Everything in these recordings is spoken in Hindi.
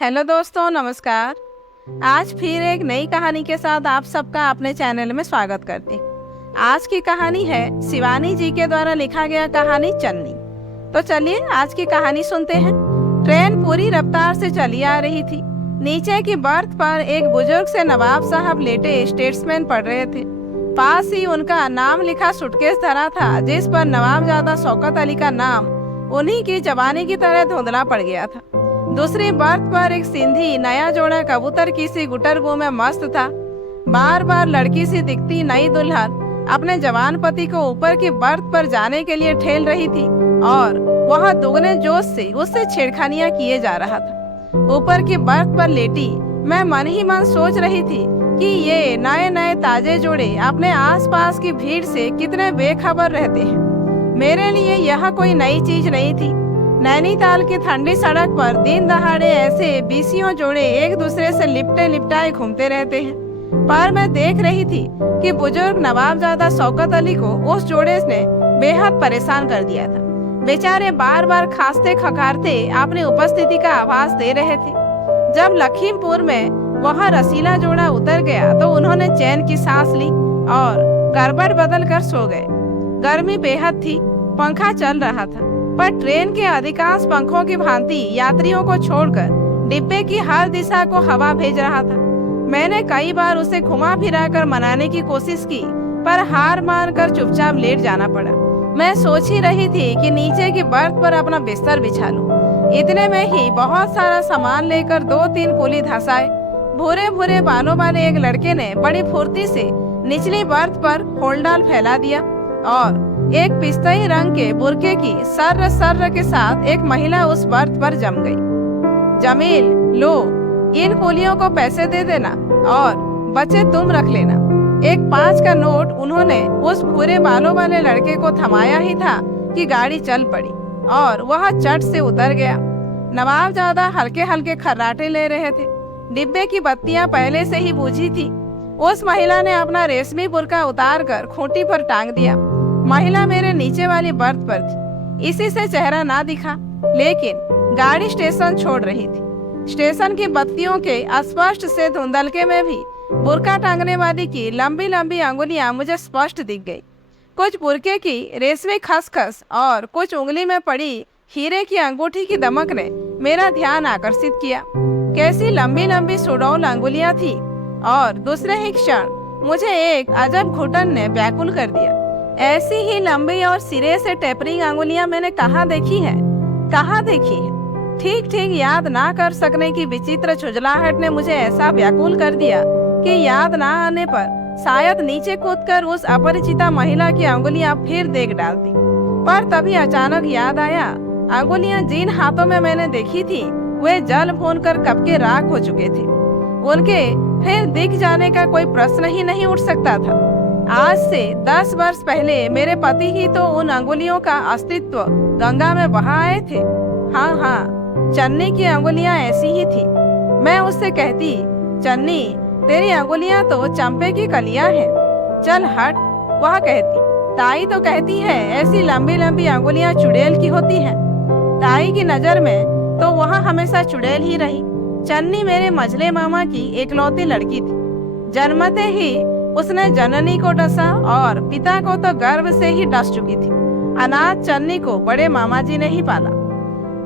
हेलो दोस्तों, नमस्कार। आज फिर एक नई कहानी के साथ आप सबका अपने चैनल में स्वागत करते हैं। आज की कहानी है शिवानी जी के द्वारा लिखा गया कहानी चन्नी। तो चलिए आज की कहानी सुनते हैं। ट्रेन पूरी रफ्तार से चली आ रही थी। नीचे की बर्थ पर एक बुजुर्ग से नवाब साहब लेटे स्टेट्समैन पढ़ रहे थे। पास ही उनका नाम लिखा सूटकेस धरा था, जिस पर नवाबजादा शौकत अली का नाम उन्हीं की जवानी की तरह धुंधला पड़ गया था। दूसरी बर्थ पर एक सिंधी नया जोड़ा कबूतर की सी गुटरगू में मस्त था। बार बार लड़की सी दिखती नई दुल्हन अपने जवान पति को ऊपर की बर्थ पर जाने के लिए ठेल रही थी और वह दुगने जोश से उससे छेड़खानियां किए जा रहा था। ऊपर की बर्थ पर लेटी मैं मन ही मन सोच रही थी कि ये नए नए ताजे जोड़े अपने आसपास की भीड़ से कितने बेखबर रहते हैं। मेरे लिए यह कोई नई चीज नहीं थी। नैनीताल की ठंडी सड़क पर दिन दहाड़े ऐसे बीसियों जोड़े एक दूसरे से लिपटे लिपटाए घूमते रहते हैं। पर मैं देख रही थी कि बुजुर्ग नवाबजादा शौकत अली को उस जोड़े ने बेहद परेशान कर दिया था। बेचारे बार बार खांसते खखारते अपनी उपस्थिति का आभास दे रहे थे। जब लखीमपुर में वह रसीला जोड़ा उतर गया तो उन्होंने चैन की सांस ली और गड़बड़ बदल कर सो गए। गर्मी बेहद थी, पंखा चल रहा था, पर ट्रेन के अधिकांश पंखों की भांति यात्रियों को छोड़कर डिब्बे की हर दिशा को हवा भेज रहा था। मैंने कई बार उसे घुमा फिरा कर मनाने की कोशिश की, पर हार मान कर चुपचाप लेट जाना पड़ा। मैं सोच ही रही थी कि नीचे की बर्थ पर अपना बिस्तर बिछा लूं। इतने में ही बहुत सारा सामान लेकर 2-3 कुली धंसाए भूरे भूरे बालों वाले एक लड़के ने बड़ी फुर्ती से निचली बर्थ पर होल्डाल फैला दिया और एक पिस्तई रंग के बुरके की सर्र सर्र के साथ एक महिला उस बर्थ पर जम गई। जमील, लो, इन कुलियों को पैसे दे देना और बचे तुम रख लेना। एक 5 का नोट उन्होंने उस भूरे बालों वाले लड़के को थमाया ही था कि गाड़ी चल पड़ी और वह चट से उतर गया। नवाबजादा हल्के हल्के खर्राटे ले रहे थे। डिब्बे की बत्तियां पहले से ही बुझी थी। उस महिला ने अपना रेशमी बुर्का उतार कर खूंटी पर टांग दिया। महिला मेरे नीचे वाली बर्थ पर थी। इसी से चेहरा ना दिखा, लेकिन गाड़ी स्टेशन छोड़ रही थी। स्टेशन की बत्तियों के अस्पष्ट से धुंधलके में भी बुर्का टांगने वाली की लंबी लंबी अंगुलियां मुझे स्पष्ट दिख गई। कुछ बुर्के की रेशमी खसखस और कुछ उंगली में पड़ी हीरे की अंगूठी की दमक ने मेरा ध्यान आकर्षित किया। कैसी लंबी लंबी सुडौल अंगुलियां थी और दूसरे ही क्षण मुझे एक अजब घुटन ने व्याकुल कर दिया। ऐसी ही लंबी और सिरे से टेपरिंग अंगुलियां मैंने कहाँ देखी है। ठीक ठीक याद ना कर सकने की विचित्र झुंझलाहट ने मुझे ऐसा व्याकुल कर दिया कि याद ना आने पर शायद नीचे कूदकर उस अपरिचिता महिला की अंगुलियां फिर देख डालती। पर तभी अचानक याद आया, अंगुलियां जिन हाथों में मैंने देखी थी वे जल भून कर कब के राख हो चुके थे। उनके फिर दिख जाने का कोई प्रश्न ही नहीं उठ सकता था। आज से 10 वर्ष पहले मेरे पति ही तो उन अंगुलियों का अस्तित्व गंगा में बहा आए थे। हाँ, चन्नी की अंगुलियां ऐसी ही थी। मैं उससे कहती, चन्नी, तेरी अंगुलियां तो चंपे की कलियां हैं, चल हट। वह कहती, ताई तो कहती है ऐसी लंबी लंबी अंगुलियां चुड़ैल की होती हैं। ताई की नजर में तो वह हमेशा चुड़ैल ही रही। चन्नी मेरे मझले मामा की एकलौती लड़की थी। जन्मते ही उसने जननी को डसा और पिता को तो गर्भ से ही डस चुकी थी। अनाथ चन्नी को बड़े मामा जी ने ही पाला।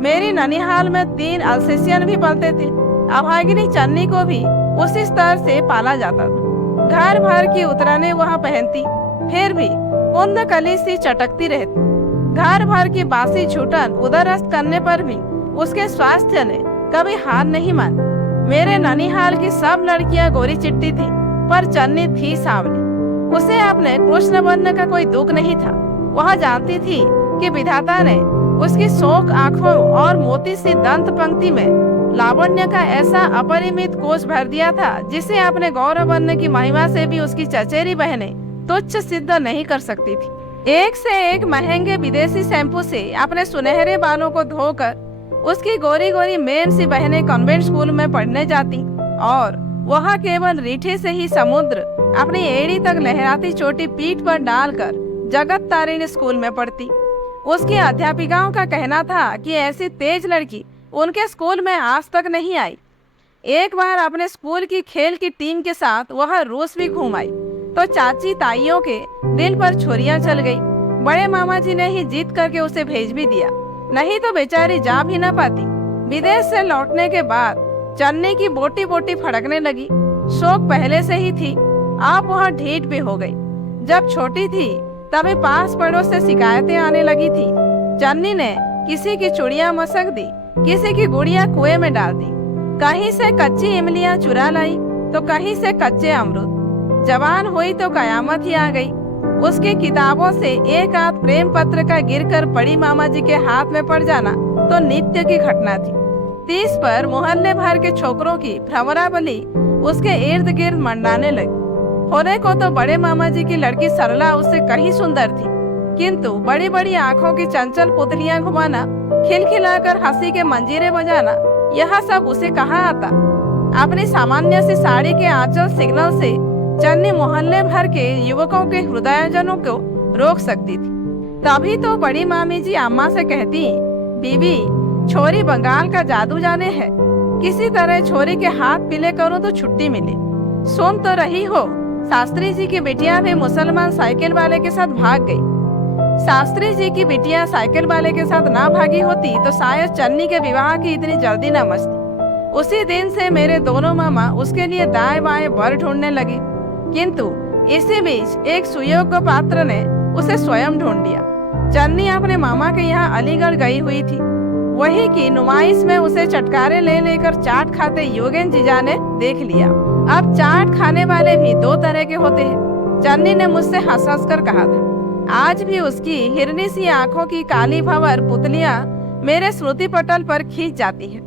मेरी ननिहाल में 3 अल्सेशियन भी पलते थे। अभागिनी चन्नी को भी उसी स्तर से पाला जाता था। घर भर की उतरने वह पहनती, फिर भी कुंद कली सी चटकती रहती। घर भर की बासी छूटन उदरस्त करने पर भी उसके स्वास्थ्य ने कभी हार नहीं मानी। मेरे ननिहाल की सब लड़कियां गोरी चिट्टी थी, पर चन्नी थी सांवली। उसे अपने कृष्ण बनने का कोई दुख नहीं था। वह जानती थी कि विधाता ने उसकी शोक आंखों और मोती सी दंत पंक्ति में लावण्य का ऐसा अपरिमित कोष भर दिया था, जिसे अपने गौरव बनने की महिमा से भी उसकी चचेरी बहनें तुच्छ सिद्ध नहीं कर सकती थी। एक से एक महंगे विदेशी शैम्पू से अपने सुनहरे बालों को धोकर उसकी गोरी गोरी मेन सी बहनें कॉन्वेंट स्कूल में पढ़ने जाती और वह केवल रीठे से ही समुद्र अपनी एड़ी तक लहराती चोटी पीठ पर डालकर जगत तारिणी स्कूल में पढ़ती। उसकी अध्यापिकाओं का कहना था कि ऐसी तेज लड़की उनके स्कूल में आज तक नहीं आई। एक बार अपने स्कूल की खेल की टीम के साथ वह रूस भी घूम आई तो चाची ताइयों के दिल पर छुरियां चल गई। बड़े मामा जी ने ही जीत करके उसे भेज भी दिया, नहीं तो बेचारी जा भी ना पाती। विदेश से लौटने के बाद चन्नी की बोटी बोटी फड़कने लगी। शौक पहले से ही थी, अब वह ढीठ भी हो गई। जब छोटी थी तभी पास पड़ोस से शिकायतें आने लगी थी। चन्नी ने किसी की चूड़ियां मसक दी, किसी की गुड़िया कुएं में डाल दी, कहीं से कच्ची इमलियां चुरा लाई तो कहीं से कच्चे अमरूद। जवान हुई तो कयामत ही आ गई। उसकी किताबों से एक आध प्रेम पत्र का गिरकर बड़ी मामा जी के हाथ में पड़ जाना तो नित्य की घटना थी। 30 पर मोहल्ले भर के छोकरों की भ्रमरावली उसके इर्द गिर्द मंडराने लगी। होने को तो बड़े मामा जी की लड़की सरला उससे कहीं सुंदर थी, किंतु बड़ी बड़ी आंखों की चंचल पुतलियां घुमाना, खिलखिलाकर हंसी के मंजीरे बजाना, यह सब उसे कहाँ आता। अपनी सामान्य सी साड़ी के आंचल सिग्नल से चन्नी मोहल्ले भर के युवकों के हृदयजनों को रोक सकती थी। तभी तो बड़ी मामी जी अम्मा से कहती, बीबी छोरी बंगाल का जादू जाने है, किसी तरह छोरी के हाथ पीले करो तो छुट्टी मिले। सुन तो रही हो, शास्त्री जी की बिटिया भी मुसलमान साइकिल वाले के साथ भाग गई। शास्त्री जी की बिटिया साइकिल वाले के साथ ना भागी होती तो शायद चन्नी के विवाह की इतनी जल्दी न मचती। उसी दिन से मेरे दोनों मामा उसके लिए दाएं बाएं वर ढूंढने लगे, किंतु इसी बीच एक सुयोग्य पात्र ने उसे स्वयं ढूंढ लिया। चन्नी अपने मामा के यहाँ अलीगढ़ गई हुई थी। वही की नुमाइश में उसे चटकारे ले लेकर चाट खाते योगेन जीजा ने देख लिया। अब चाट खाने वाले भी 2 तरह के होते हैं, चन्नी ने मुझसे हंस हंस कर कहा था। आज भी उसकी हिरनी सी आंखों की काली भंवर पुतलियां मेरे स्मृति पटल पर खींच जाती है।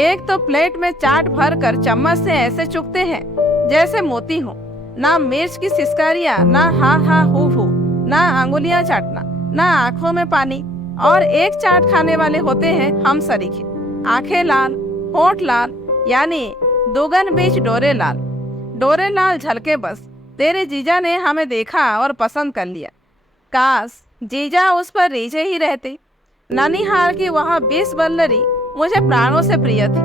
एक तो प्लेट में चाट भर कर चम्मच से ऐसे चुगते हैं जैसे मोती हो, ना मिर्च की सिसकारियां, ना हा हा हु हु, ना अंगुलियां चाटना, ना आंखों में पानी। और एक चाट खाने वाले होते हैं हम सरीखे, आंखें लाल, होठ लाल, यानी दुगन बीच डोरे लाल। डोरे लाल झलके बस, तेरे जीजा ने हमें देखा और पसंद कर लिया। काश जीजा उस पर रीझे ही रहते। ननिहाल की वह 20 बल्लरी मुझे प्राणों से प्रिय थी।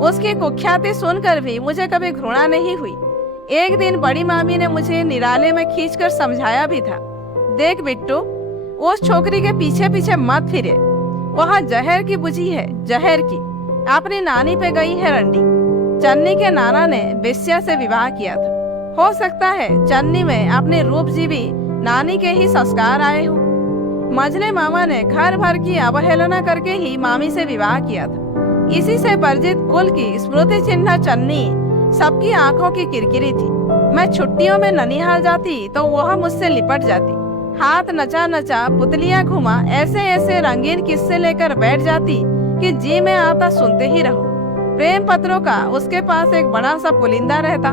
उसकी कुख्याति सुनकर भी मुझे कभी घृणा नहीं हुई। एक दिन बड़ी मामी ने मुझे निराले में खींचकर समझाया भी था, देख बिट्टू, उस छोकरी के पीछे पीछे मत फिरे, वह जहर की बुझी है, जहर की। अपनी नानी पे गई है रंडी। चन्नी के नाना ने बेस्या से विवाह किया था। हो सकता है चन्नी में अपने रूपजीवी नानी के ही संस्कार आए हों। मझले मामा ने घर भर की अवहेलना करके ही मामी से विवाह किया था। इसी से परिचित कुल की स्मृति चिन्ह चन्नी सबकी आंखों की किरकिरी थी। मैं छुट्टियों में ननिहाल जाती तो वह मुझसे लिपट जाती, हाथ नचा नचा पुतलियां घुमा ऐसे ऐसे रंगीन किस्से लेकर बैठ जाती कि जी में आता सुनते ही रहो। प्रेम पत्रों का उसके पास एक बड़ा सा पुलिंदा रहता,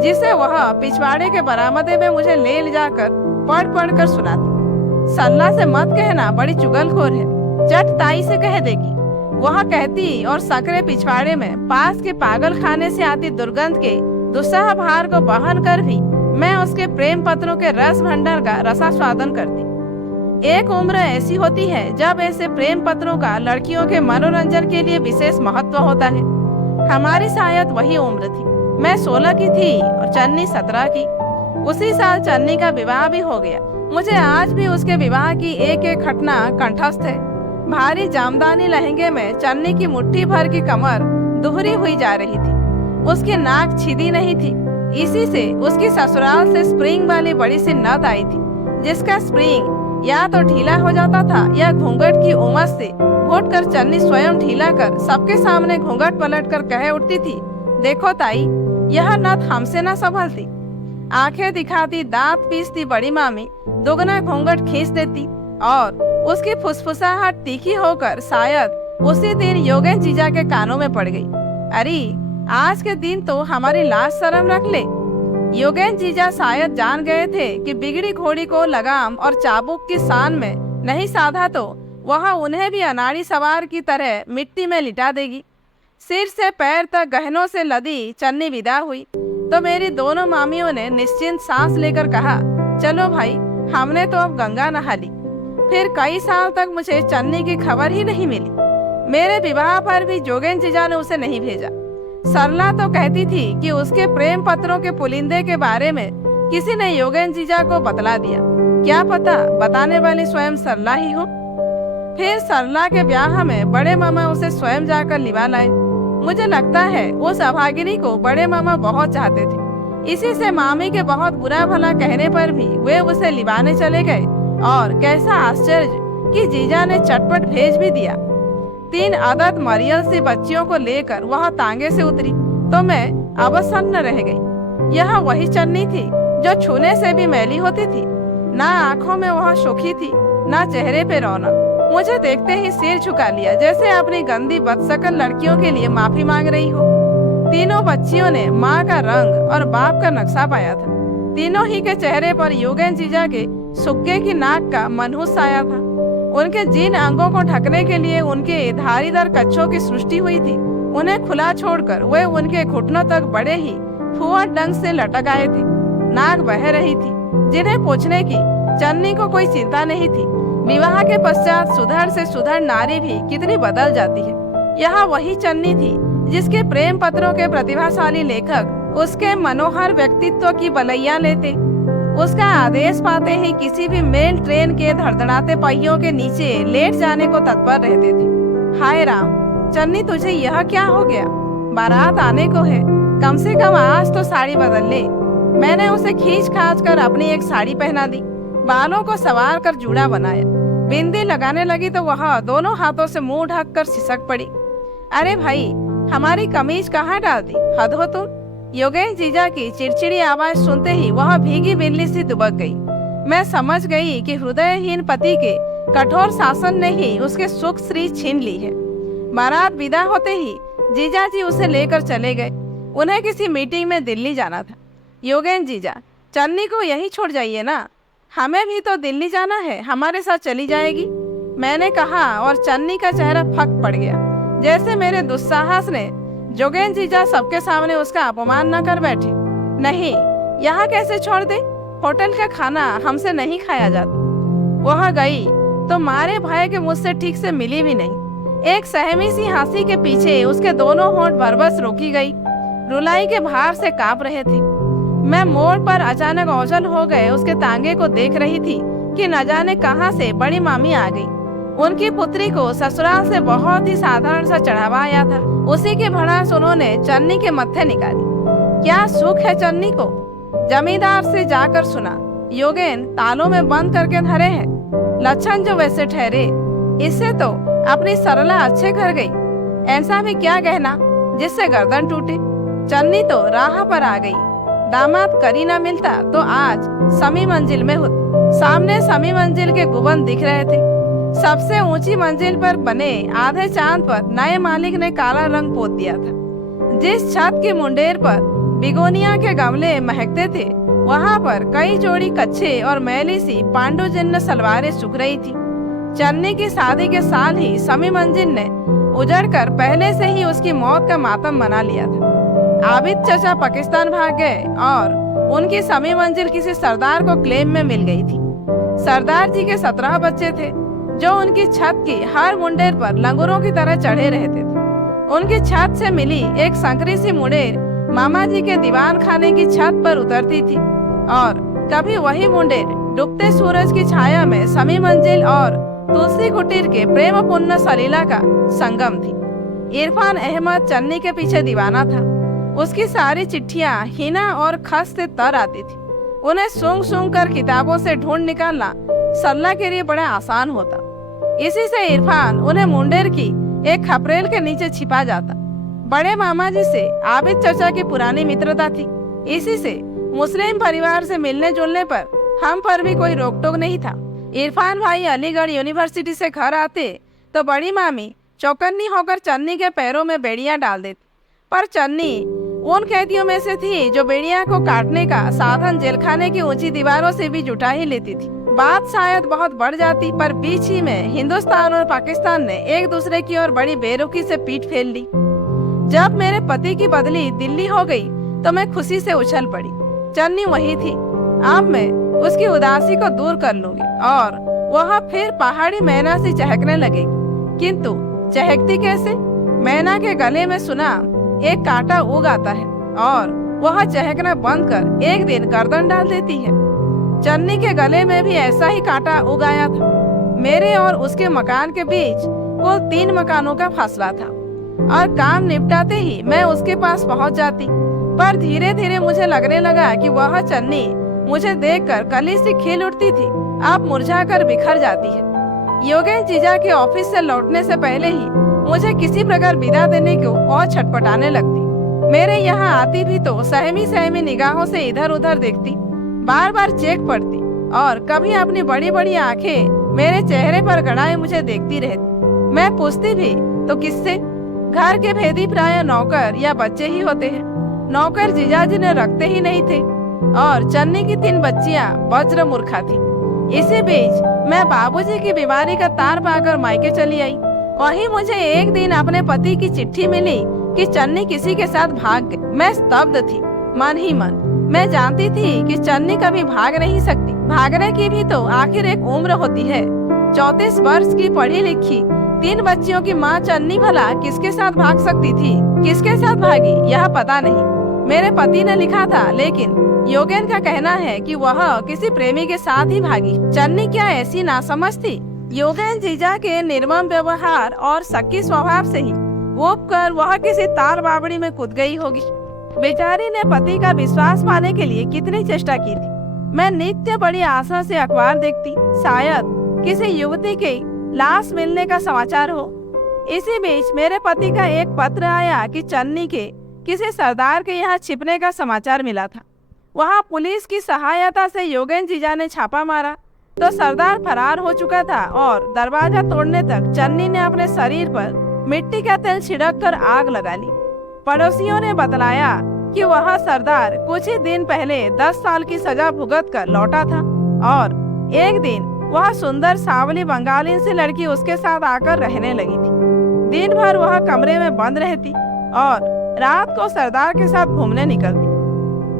जिसे वह पिछवाड़े के बरामदे में मुझे ले जाकर पढ़ पढ़ कर सुनाती। सल्ला से मत कहना, बड़ी चुगलखोर है, चट ताई से कह देगी। वह कहती और सकरे पिछवाड़े में पास के पागल खाने से आती दुर्गंध के दुस्सह भार को बहन कर भी मैं उसके प्रेम पत्रों के रस भंडार का रसास्वादन करती। एक उम्र ऐसी होती है जब ऐसे प्रेम पत्रों का लड़कियों के मनोरंजन के लिए विशेष महत्व होता है। हमारी शायद वही उम्र थी। मैं 16 की थी और चन्नी 17 की। उसी साल चन्नी का विवाह भी हो गया। मुझे आज भी उसके विवाह की एक एक घटना कंठस्थ है। भारी जामदानी लहंगे में चन्नी की मुट्ठी भर की कमर दोहरी हुई जा रही थी। उसकी नाक छिदी नहीं थी। इसी से उसकी ससुराल से स्प्रिंग वाली बड़ी सी नथ आई थी, जिसका स्प्रिंग या तो ढीला हो जाता था या घूंघट की उमस से घुट कर चन्नी स्वयं ढीला कर सबके सामने घूंघट पलट कर कह उठती थी, देखो ताई, यह नथ हमसे न संभलती। आंखें दिखाती, दांत पीसती बड़ी मामी दोगुना घूंघट खींच देती और उसकी फुसफुसाहट तीखी होकर शायद उसी दिन योगेन जीजा के कानों में पड़ गई। अरे आज के दिन तो हमारी लाज शर्म रख ले। योगेन जीजा शायद जान गए थे कि बिगड़ी घोड़ी को लगाम और चाबुक की शान में नहीं साधा तो वह उन्हें भी अनाड़ी सवार की तरह मिट्टी में लिटा देगी। सिर से पैर तक गहनों से लदी चन्नी विदा हुई तो मेरी दोनों मामियों ने निश्चिंत सांस लेकर कहा, चलो भाई, हमने तो अब गंगा नहा ली। फिर कई साल तक मुझे चन्नी की खबर ही नहीं मिली। मेरे विवाह पर भी जोगेन जीजा ने उसे नहीं भेजा। सरला तो कहती थी कि उसके प्रेम पत्रों के पुलिंदे के बारे में किसी ने योगेन जीजा को बतला दिया। क्या पता बताने वाली स्वयं सरला ही हो। फिर सरला के ब्याह में बड़े मामा उसे स्वयं जाकर लिवा लाए। मुझे लगता है उस अभागिनी को बड़े मामा बहुत चाहते थे। इसी से मामी के बहुत बुरा भला कहने पर भी वे उसे लिवाने चले गए। और कैसा आश्चर्य कि जीजा ने चटपट भेज भी दिया। 3 अदद मरियल सी बच्चियों को लेकर वह तांगे से उतरी तो मैं अवसन्न रह गई। यह वही चन्नी थी जो छूने से भी मैली होती थी। ना आंखों में वह सुखी थी, ना चेहरे पे रौनक। मुझे देखते ही सिर झुका लिया, जैसे अपनी गंदी बदशक्ल लड़कियों के लिए माफी मांग रही हो। तीनों बच्चियों ने माँ का रंग और बाप का नक्शा पाया था। तीनों ही के चेहरे पर योगेन जीजा के सुक्के की नाक का मनहूस साया था। उनके जिन अंगों को ढकने के लिए उनके धारीदार कच्छों की सृष्टि हुई थी, उन्हें खुला छोड़कर वे उनके घुटनों तक बड़े ही फुआर ढंग से लटक आए थे। नाक बह रही थी, जिन्हें पूछने की चन्नी को कोई चिंता नहीं थी। विवाह के पश्चात सुधर से सुधर नारी भी कितनी बदल जाती है। यह वही चन्नी थी जिसके प्रेम पत्रों के प्रतिभाशाली लेखक उसके मनोहर व्यक्तित्व की बलैया लेते। उसका आदेश पाते ही किसी भी मेल ट्रेन के धड़धड़ाते पहियों के नीचे लेट जाने को तत्पर रहते थे। हाय राम, चन्नी तुझे यह क्या हो गया? बारात आने को है, कम से कम आज तो साड़ी बदल ले। मैंने उसे खींच खाच कर अपनी एक साड़ी पहना दी, बालों को संवार कर जूड़ा बनाया। बिंदी लगाने लगी तो वह दोनों हाथों से मुंह ढक कर सिसक पड़ी। अरे भाई, हमारी कमीज कहाँ डाल दी? हद हो तुम। योगेन जीजा की चिड़चिड़ी आवाज सुनते ही वह भीगी बिल्ली सी दुबक गई। मैं समझ गई कि हृदयहीन पति के कठोर शासन ने ही उसके सुख श्री छीन ली है। बारात विदा होते ही जीजा जी उसे लेकर चले गए। उन्हें किसी मीटिंग में दिल्ली जाना था। योगेन जीजा, चन्नी को यहीं छोड़ जाइए ना, हमें भी तो दिल्ली जाना है, हमारे साथ चली जाएगी। मैंने कहा और चन्नी का चेहरा फक पड़ गया, जैसे मेरे दुस्साहस ने जोगेन जीजा सबके सामने उसका अपमान न कर बैठे। नहीं, यहाँ कैसे छोड़ दे? होटल का खाना हमसे नहीं खाया जाता। वह गई तो मारे भय के मुझसे ठीक से मिली भी नहीं। एक सहमी सी हंसी के पीछे उसके दोनों होंठ बरबस रोकी गई, रुलाई के भार से कांप रहे थे। मैं मोड़ पर अचानक ओझल हो गए उसके तांगे को देख रही थी कि न जाने कहां से बड़ी मामी आ गई। उनकी पुत्री को ससुराल से बहुत ही साधारण सा चढ़ावा आया था। उसी की भड़ास उन्होंने चन्नी के मत्थे निकाली। क्या सुख है चन्नी को? जमींदार से जाकर सुना, योगेन तालों में बंद करके धरे हैं। लक्षण जो वैसे ठहरे, इससे तो अपनी सरला अच्छे घर गई। ऐसा भी क्या कहना जिससे गर्दन टूटे? चन्नी तो राह पर आ गई। दामाद करी ना मिलता तो आज समी मंजिल में होती। सामने समी मंजिल के गुंबद दिख रहे थे। सबसे ऊंची मंजिल पर बने आधे चांद पर नए मालिक ने काला रंग पोत दिया था। जिस छत के मुंडेर पर बिगोनिया के गमले महकते थे, वहां पर कई जोड़ी कच्छे और मैली सी पांडुजन्य सलवारें सूख रही थी। चन्नी की शादी के साल ही समी मंजिल ने उजड़कर पहले से ही उसकी मौत का मातम मना लिया था। आबिद चचा पाकिस्तान भाग गए और उनकी समी मंजिल किसी सरदार को क्लेम में मिल गई थी। सरदार जी के 17 बच्चे थे जो उनकी छत की हर मुंडेर पर लंगूरों की तरह चढ़े रहते थे। उनकी छत से मिली एक संकरी सी मुंडेर मामा जी के दीवान खाने की छत पर उतरती थी और कभी वही मुंडेर डूबते सूरज की छाया में समी मंजिल और तुलसी कुटीर के प्रेमपूर्ण सलीला का संगम थी। इरफान अहमद चन्नी के पीछे दीवाना था। उसकी सारी चिट्ठियां हिना और खस से तर आती थी। उन्हें सूंघ सूंघ कर किताबों से ढूंढ निकालना सरला के लिए बड़ा आसान होता। इसी से इरफान उन्हें मुंडेर की एक खपरेल के नीचे छिपा जाता। बड़े मामा जी से आबिद चचा की पुरानी मित्रता थी। इसी से मुस्लिम परिवार से मिलने जुलने पर हम पर भी कोई रोक टोक नहीं था। इरफान भाई अलीगढ़ यूनिवर्सिटी से घर आते तो बड़ी मामी चौकन्नी होकर चन्नी के पैरों में बेड़ियां डाल देती। पर चन्नी उन कैदियों में से थी जो बेड़िया को काटने का साधन जेलखाने की ऊंची दीवारों से भी जुटा ही लेती थी। बात शायद बहुत बढ़ जाती, पर बीच ही में हिंदुस्तान और पाकिस्तान ने एक दूसरे की ओर बड़ी बेरुखी से पीठ फेर ली। जब मेरे पति की बदली दिल्ली हो गई तो मैं खुशी से उछल पड़ी। चन्नी वही थी। अब मैं उसकी उदासी को दूर कर लूंगी और वह फिर पहाड़ी मैना सी चहकने लगेगी। किंतु चहकती कैसे? मैना के गले में सुना एक कांटा उग आता है और वह चहकना बंद कर एक दिन गर्दन डाल देती है। चन्नी के गले में भी ऐसा ही कांटा उग आया था। मेरे और उसके मकान के बीच कुल 3 मकानों का फासला था और काम निपटाते ही मैं उसके पास पहुंच जाती। पर धीरे धीरे मुझे लगने लगा कि वह चन्नी मुझे देखकर कली सी खिल उठती थी, अब मुरझाकर बिखर जाती है। योगेश जीजा के ऑफिस से लौटने से पहले ही मुझे किसी प्रकार विदा देने को और छटपटाने लगती। मेरे यहाँ आती भी तो सहमी सहमी निगाहों से इधर उधर देखती, बार बार चेक पड़ती और कभी अपनी बड़ी बड़ी आंखें मेरे चेहरे पर गड़ाए मुझे देखती रहती। मैं पूछती भी तो किससे? घर के भेदी प्राय नौकर या बच्चे ही होते हैं। नौकर जीजाजी ने रखते ही नहीं थे और चन्नी की 3 बच्चियां वज्र मूर्खा थी। इसी बीच मैं बाबूजी की बीमारी का तार पाकर मायके चली आई। वहीं मुझे एक दिन अपने पति की चिट्ठी मिली कि चन्नी किसी के साथ भाग गई। मैं स्तब्ध थी, मन ही मन। मैं जानती थी कि चन्नी कभी भाग नहीं सकती। भागने की भी तो आखिर एक उम्र होती है। 34 वर्ष की पढ़ी लिखी 3 बच्चियों की माँ चन्नी भला किसके साथ भाग सकती थी? किसके साथ भागी यह पता नहीं। मेरे पति ने लिखा था, लेकिन योगेन का कहना है कि वह किसी प्रेमी के साथ ही भागी। चन्नी क्या ऐसी नासमझ थी? योगेन जीजा के निर्मम व्यवहार और शक्की स्वभाव से ही ऊब कर वह किसी तार बावड़ी में कूद गई होगी। बेचारी ने पति का विश्वास पाने के लिए कितनी चेष्टा की थी। मैं नित्य बड़ी आशा से अखबार देखती, शायद किसी युवती के लाश मिलने का समाचार हो। इसी बीच मेरे पति का एक पत्र आया कि चन्नी के किसी सरदार के यहाँ छिपने का समाचार मिला था। वहाँ पुलिस की सहायता से योगेन जीजा ने छापा मारा तो सरदार फरार हो चुका था और दरवाजा तोड़ने तक चन्नी ने अपने शरीर पर मिट्टी का तेल छिड़क कर आग लगा ली। पड़ोसियों ने बतलाया कि वह सरदार कुछ ही दिन पहले 10 साल की सजा भुगत कर लौटा था और एक दिन वह सुंदर सावली बंगाली सी लड़की उसके साथ आकर रहने लगी थी। दिन भर वह कमरे में बंद रहती और रात को सरदार के साथ घूमने निकलती।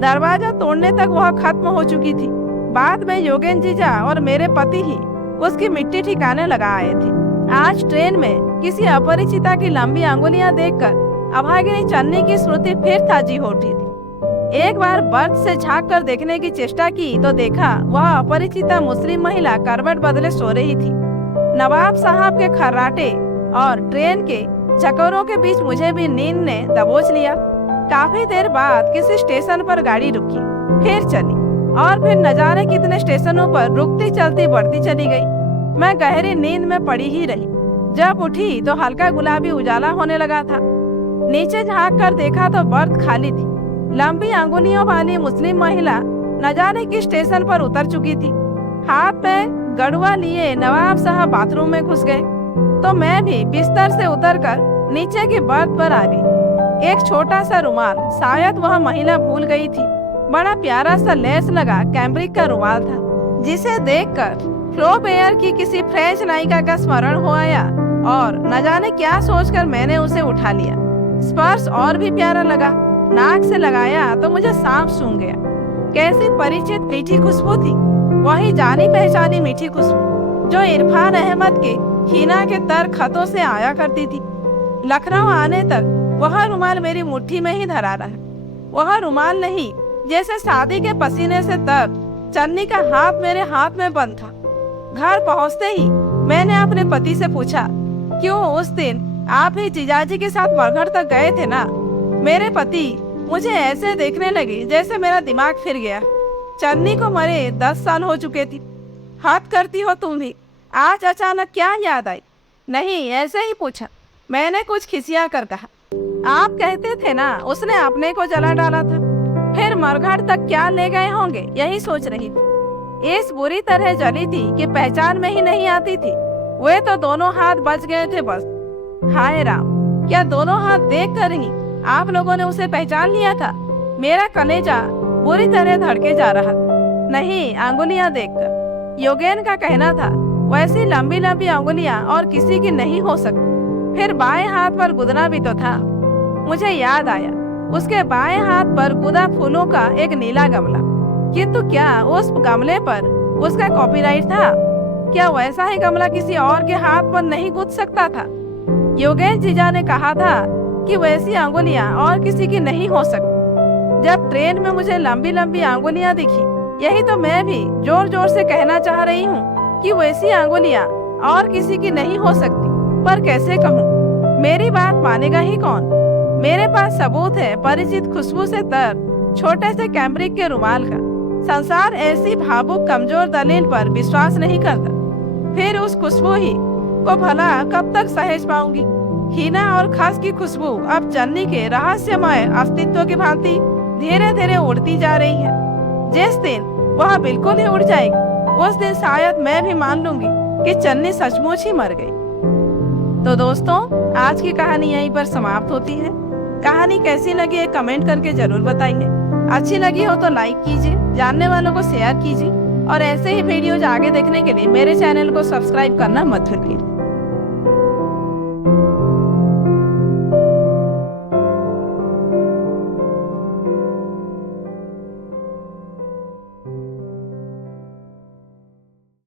दरवाजा तोड़ने तक वह खत्म हो चुकी थी। बाद में योगेन जीजा और मेरे पति ही उसकी मिट्टी ठिकाने लगा आए थे। आज ट्रेन में किसी अपरिचिता की लंबी अंगुलियां देखकर अभागिनी चन्नी की स्मृति फिर ताजी हो उठी थी। एक बार बर्थ से झांक कर देखने की चेष्टा की तो देखा वह अपरिचिता मुस्लिम महिला करवट बदले सो रही थी। नवाब साहब के खर्राटे और ट्रेन के चक्करों के बीच मुझे भी नींद ने दबोच लिया। काफी देर बाद किसी स्टेशन पर गाड़ी रुकी, फिर चली और फिर न जाने कितने स्टेशनों पर रुकती चलती बढ़ती चली गई। मैं गहरी नींद में पड़ी ही रही। जब उठी तो हल्का गुलाबी उजाला होने लगा था। नीचे झांक कर देखा तो बर्थ खाली थी। लंबी अंगुलियों वाली मुस्लिम महिला न जाने किस स्टेशन पर उतर चुकी थी। हाथ में गड़ुआ लिए नवाब साहब बाथरूम में घुस गए तो मैं भी बिस्तर से उतरकर नीचे की बर्थ पर आ गई। एक छोटा सा रुमाल, शायद वह महिला भूल गई थी। बड़ा प्यारा सा लेस लगा कैम्ब्रिक का रुमाल था, जिसे देखकर फ्लोबेयर की किसी फ्रेंच नायिका का स्मरण हो आया और न जाने क्या सोचकर मैंने उसे उठा लिया। स्पर्श और भी प्यारा लगा। नाक से लगाया तो मुझे सांप सूंघ गया। कैसी परिचित मीठी खुशबू थी, वही जानी पहचानी मीठी खुशबू जो इरफान अहमद के हीना के तर खतों से आया करती थी। लखनऊ आने तक वह रुमाल मेरी मुट्ठी में ही धरा रहा। वह रुमाल नहीं, जैसे शादी के पसीने से तब चन्नी का हाथ मेरे हाथ में बंद था। घर पहुंचते ही मैंने अपने पति से पूछा, क्यों उस दिन आप ही जीजाजी के साथ मरघट तक गए थे ना? मेरे पति मुझे ऐसे देखने लगे जैसे मेरा दिमाग फिर गया। चन्नी को मरे 10 साल हो चुके थे। हद करती हो तुम भी, आज अचानक क्या याद आई? नहीं, ऐसे ही पूछा। मैंने कुछ खिसिया कर कहा, आप कहते थे ना उसने अपने को जला डाला था। फिर मरघट तक क्या ले गए होंगे यही सोच रही थी। इस बुरी तरह जली थी कि पहचान में ही नहीं आती थी। वे तो दोनों हाथ बच गए थे बस। हाय राम, क्या दोनों हाथ देख कर ही आप लोगों ने उसे पहचान लिया था? मेरा कलेजा बुरी तरह धड़के जा रहा था। नहीं, अंगुलियां देखकर। योगेन का कहना था वैसी लंबी लंबी अंगुलियां और किसी की नहीं हो सकती। फिर बाएं हाथ पर गुदना भी तो था। मुझे याद आया, उसके बाएं हाथ पर गुदा फूलों का एक नीला गमला। किंतु क्या उस गमले पर उसका कॉपीराइट था? क्या वैसा ही गमला किसी और के हाथ पर नहीं गुद सकता था? योगेश जीजा ने कहा था कि वैसी अंगुलियां और किसी की नहीं हो सकती। जब ट्रेन में मुझे लंबी लंबी अंगुलियां दिखी, यही तो मैं भी जोर जोर से कहना चाह रही हूँ कि वैसी अंगुलियां और किसी की नहीं हो सकती। पर कैसे कहूँ, मेरी बात मानेगा ही कौन? मेरे पास सबूत है परिचित खुशबू से तर छोटे से कैम्ब्रिक के रुमाल का। संसार ऐसी भावुक कमजोर दलील पर विश्वास नहीं करता। फिर उस खुशबू ही को भला कब तक सहेज पाऊंगी? हीना और खास की खुशबू अब चन्नी के रहस्यमय अस्तित्व की भांति धीरे धीरे उड़ती जा रही है। जिस दिन वह बिल्कुल ही उड़ जाएगी, उस दिन शायद मैं भी मान लूंगी कि चन्नी सचमुच ही मर गई। तो दोस्तों, आज की कहानी यहीं पर समाप्त होती है। कहानी कैसी लगी है कमेंट करके जरूर बताइए। अच्छी लगी हो तो लाइक कीजिए, जानने वालों को शेयर कीजिए और ऐसे ही वीडियोज आगे देखने के लिए मेरे चैनल को सब्सक्राइब करना मत भूलिए।